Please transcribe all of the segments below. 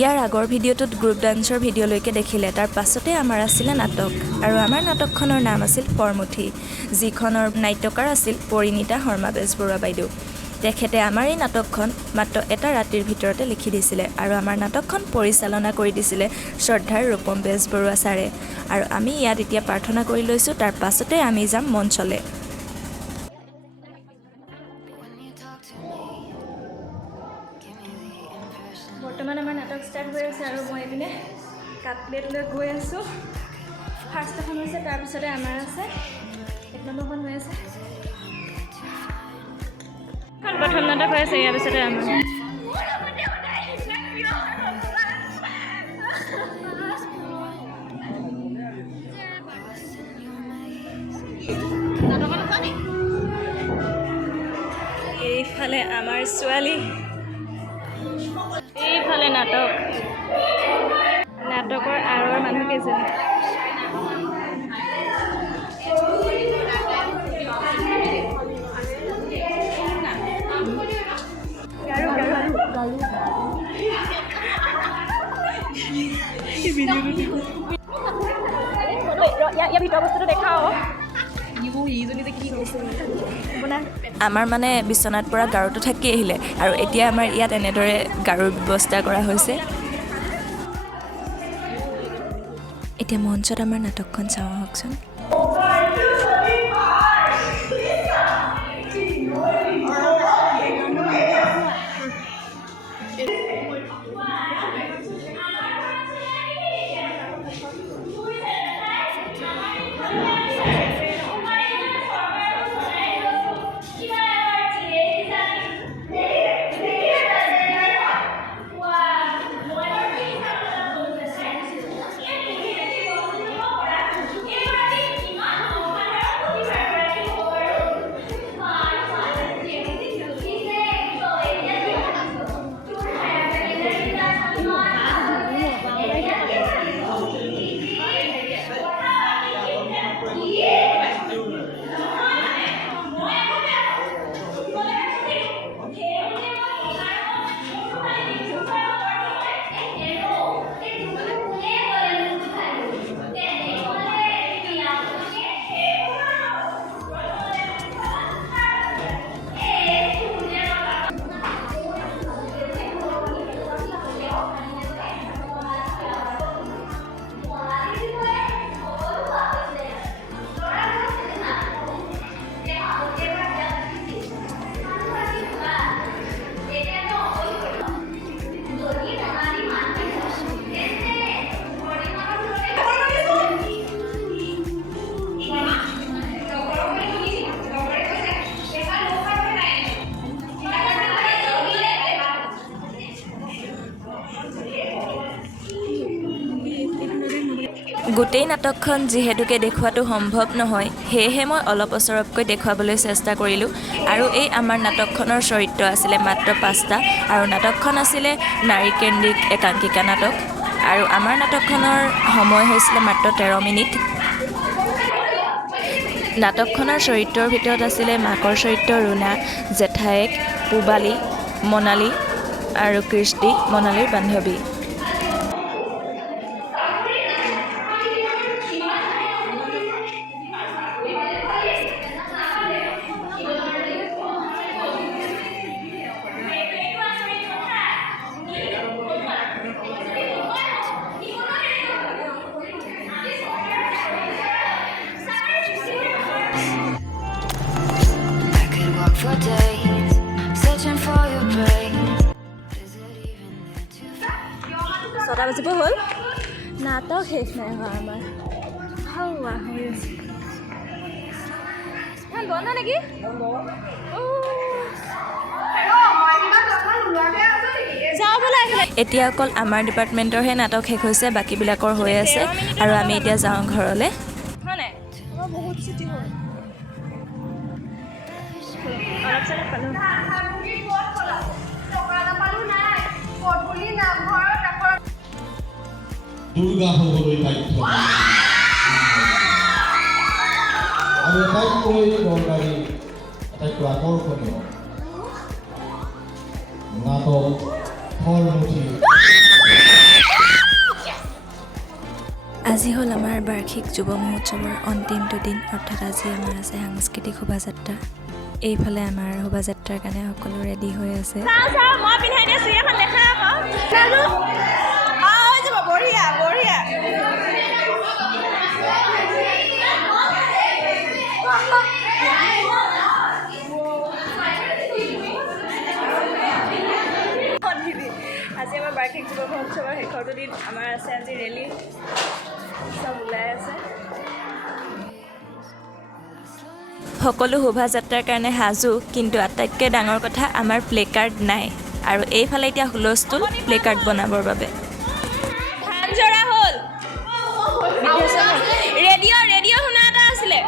ইয়াৰ আগৰ ভিডিঅ'টোত গ্ৰুপ ডান্সৰ ভিডিঅ'লৈকে দেখিলে তাৰ পাছতে আমাৰ আছিলে নাটক আৰু আমাৰ নাটকখনৰ নাম আছিল পৰমুঠি যিখনৰ নাট্যকাৰ আছিল পৰিণীতা শৰ্মা বেজবৰুৱা বাইদেউ তেখেতে আমাৰ এই নাটকখন মাত্ৰ এটা ৰাতিৰ ভিতৰতে লিখি দিছিলে আৰু আমাৰ নাটকখন পৰিচালনা কৰি দিছিলে শ্ৰদ্ধাৰ ৰূপম বেজবৰুৱা ছাৰে আৰু আমি ইয়াত এতিয়া প্ৰাৰ্থনা কৰি লৈছোঁ তাৰ পাছতে আমি যাম মঞ্চলে বৰ্তমান আমাৰ নাটক ষ্টাৰ্ট হৈ আছে আৰু মই এইপিনে কাটলেট লৈ গৈ আছোঁ ফাৰ্ষ্ট এখন হৈছে তাৰপিছতে আমাৰ আছে এক নম্বৰখন হৈ আছে প্ৰথম নাটক হৈ আছে ইয়াৰ পিছতে আমাৰ এইফালে আমাৰ ছোৱালী এইফালে নাটকৰ আঁৰৰ মানুহ কেইজনী ইয়াৰ ভিতৰৰ বস্তুটো দেখাও আমাৰ মানে বিশ্বনাথ পৰা গাৰুটো থাকি আহিলে আৰু এতিয়া আমাৰ ইয়াত এনেদৰে গাৰুৰ ব্যৱস্থা কৰা হৈছে এতিয়া মঞ্চত আমাৰ নাটকখন চাওঁ আহকচোন গোটেই নাটকখন যিহেতুকে দেখুৱাটো সম্ভৱ নহয় সেয়েহে মই অলপ ওচৰতকৈ দেখুৱাবলৈ চেষ্টা কৰিলোঁ আৰু এই আমাৰ নাটকখনৰ চৰিত্ৰ আছিলে মাত্ৰ 5টা আৰু নাটকখন আছিলে নাৰীকেন্দ্ৰিক একাংকিকা নাটক আৰু আমাৰ নাটকখনৰ সময় হৈছিলে মাত্ৰ 13 মিনিট নাটকখনৰ চৰিত্ৰৰ ভিতৰত আছিলে মাকৰ চৰিত্ৰ ৰুণা জেঠায়েক পূবালী মনালী আৰু কৃষ্টি মনালীৰ বান্ধৱী For days, searching for your brain. Is it even there to find? 6টা বাজিব হ'ল নাটক শেষ নাই হোৱা আমাৰ হাওয়া হৈ আছে বন্ধ নেকি এতিয়া অকল আমাৰ ডিপাৰ্টমেণ্টৰহে নাটক শেষ হৈছে বাকীবিলাকৰ হৈ আছে আৰু আমি এতিয়া যাওঁ ঘৰলৈ বহুত ছুটি হ'ল দুৰ্গা হ'বলৈ বাধ্য আৰু আটাইতকৈ দৰকাৰী আটাইতকৈ আকৰ্ষণীয় নাটক পৰমুঠি আজি হ'ল আমাৰ বাৰ্ষিক যুৱ মহোৎসৱৰ অন্তিম দুদিন, অৰ্থাৎ আজি আমাৰ আছে সাংস্কৃতিক শোভাযাত্ৰা। এইফালে আমাৰ শোভাযাত্ৰাৰ কাৰণে সকলো ৰেডি হৈ আছে। মই পিন্ধাই দিছোঁ এখন দেখা যাব বঢ়িয়া বঢ়িয়া। আজি আমাৰ বাৰ্ষিক যুৱ মহোৎসৱৰ শেষৰ দুদিন আমাৰ আছে আজি ৰেলী, চব ওলাই আছে। সকলো শোভাযাত্ৰাৰ কাৰণে সাজু, কিন্তু আটাইতকৈ ডাঙৰ কথা আমাৰ প্লে কাৰ্ড নাই। আৰু এইফালে এতিয়া হুলস্থুল প্লে কাৰ্ড বনাবৰ বাবে। ধান জৰা হ'ল। ৰেডিঅ' শুনা এটা আছিলে।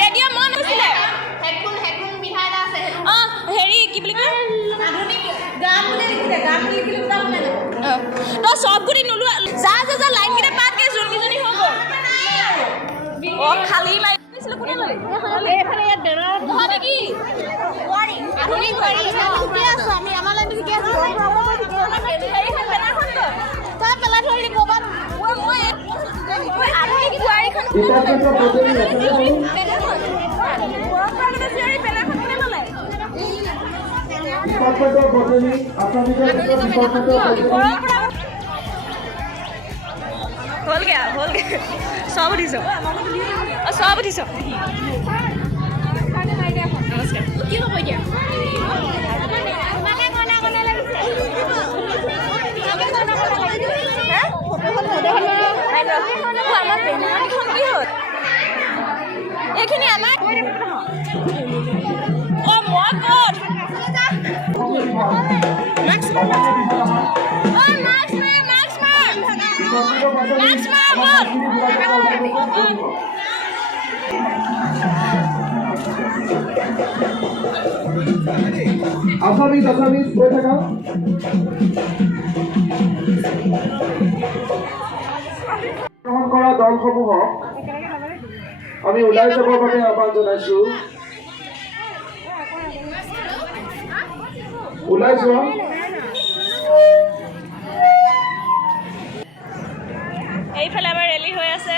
ৰেডিঅ' মন আছিলে। অঁ হেৰি কি বুলি কয়, তই চব গুটি নোলোৱা, যা লাইনকেইটা পাতকৈ যোনকেইজনী হৈ গ'ল। অঁ খালী মাৰিছিলোঁ, কোনে ল'লে? এইফালে ইয়াত বেনাৰ নহয় কি আধুনিক ঠিকে আছোঁ আমি, আমাৰ লাইনটো ঠিকে আছোঁ। বেনাৰখন তই পেলাই থৈ ক'ৰবাত আধুনিক বোৱাৰীখন হ'লগে চব উঠিছ, চব উঠিছ। নমস্কাৰ। কি হ'ব এতিয়া? এইখিনি আমাৰ অঁ মই ক'ত আসামিজ গৈ থাকা। গ্ৰহণ কৰা দলসমূহক আমি ওলাই যাবৰ বাবে আহ্বান জনাইছো। ওলাই যোৱা। এইফালে আমাৰ ৰেলী হৈ আছে।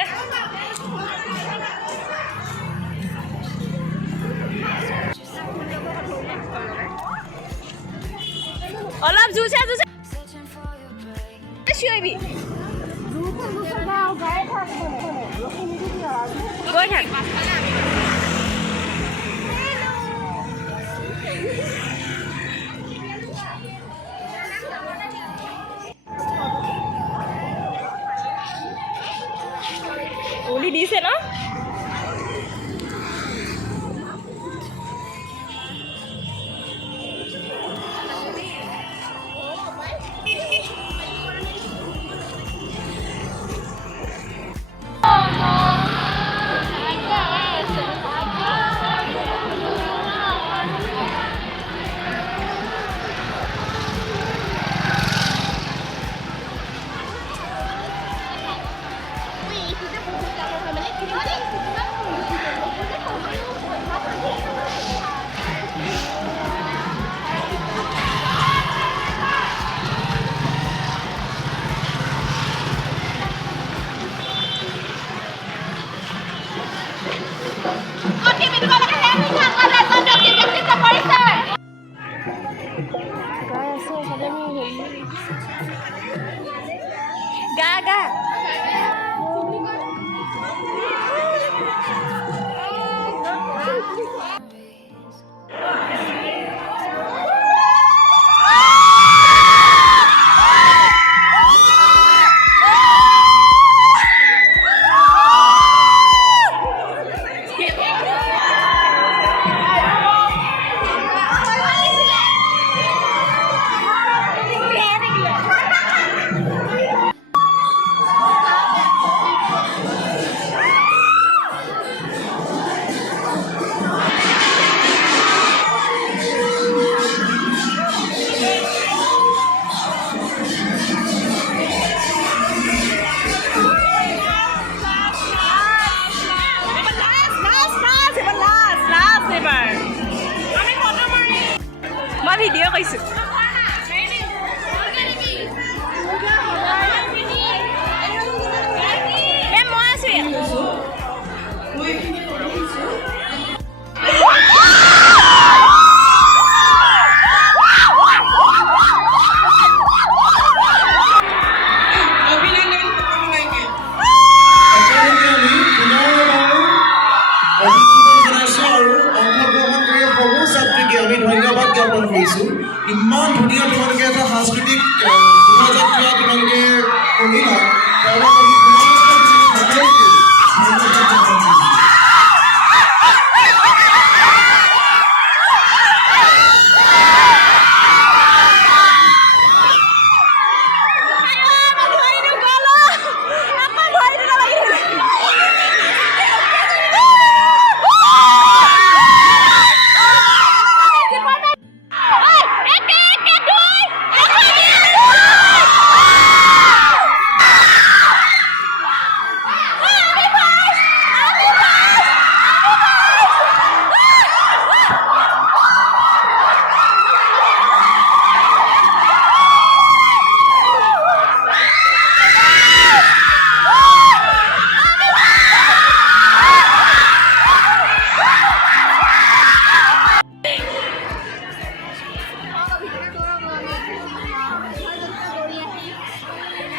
অলপ জুইছে চিঞৰিবি, গৈ থাক। উলি দিছে ন? গা ইমান ধুনীয়া তোমালোকে এটা সাংস্কৃতিক শোভাযাত্ৰা তোমালোকে কৰিলা তাৰ বাবে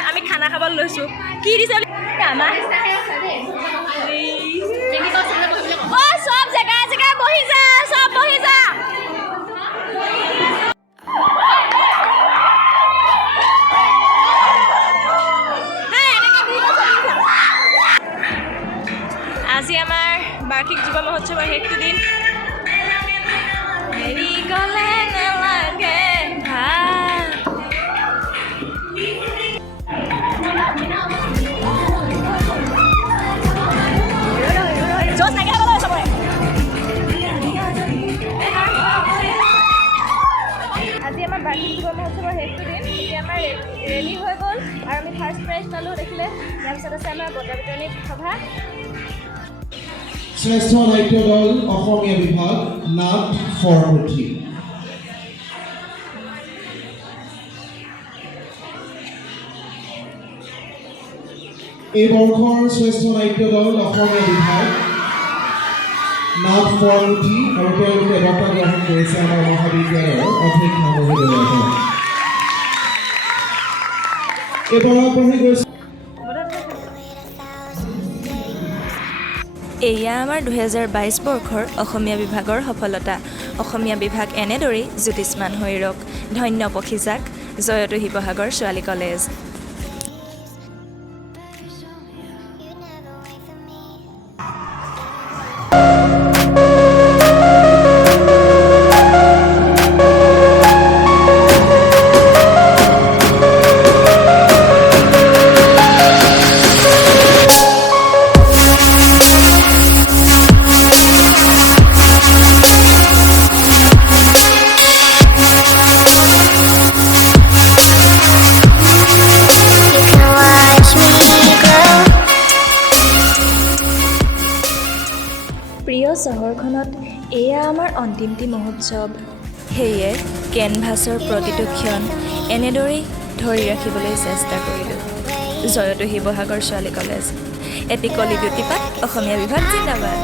আমি খানা খাব লৈছো কি দিছে আমাৰ চব জেগাই জেগাই বহি যা চব বহি যা আজি আমাৰ বাৰ্ষিক যুৱ মহোৎসৱৰ শেষটো দিন হেৰি গ'লে নালাগে ভাল আজি আমাৰ বাৰ্ষিক যুৱ মহোৎসৱৰ শেষটো দিন এতিয়া আমাৰ ৰেলী হৈ গ'ল আৰু আমি ফাৰ্ষ্ট প্ৰাইজ পালোঁ দেখিলে তাৰপিছত আছে আমাৰ বঁটা বিতৰণী সভা শ্ৰেষ্ঠ নাট্য দল অসমীয়া বিভাগ নাট ফৰমুঠি এই বৰ্ষৰ শ্ৰেষ্ঠ নাট্য দল অসমীয়া বিভাগ নাট ফৰমুঠি আৰু তেওঁলোকে বঁটা গ্ৰহণ কৰিছে আমাৰ মহাবিদ্যালয়ৰ অধ্যক্ষ মহোদয় এইবাৰ আগবাঢ়ি গৈছে এয়া আমাৰ 2022 বৰ্ষৰ অসমীয়া বিভাগৰ সফলতা অসমীয়া বিভাগ এনেদৰেই জ্যোতিষ্মান হৈ ৰওক ধন্য পখিজাক জয়তু শিৱসাগৰ ছোৱালী কলেজ প্ৰিয় চহৰখনত এয়া আমাৰ অন্তিমটি মহোৎসৱ সেয়ে কেনভাছৰ প্ৰতিটো ক্ষণ এনেদৰেই ধৰি ৰাখিবলৈ চেষ্টা কৰিলোঁ জয়তু শিৱসাগৰ ছোৱালী কলেজ এটি কলি বিউটিপাত অসমীয়া বিভাগ জিন্দাবাদ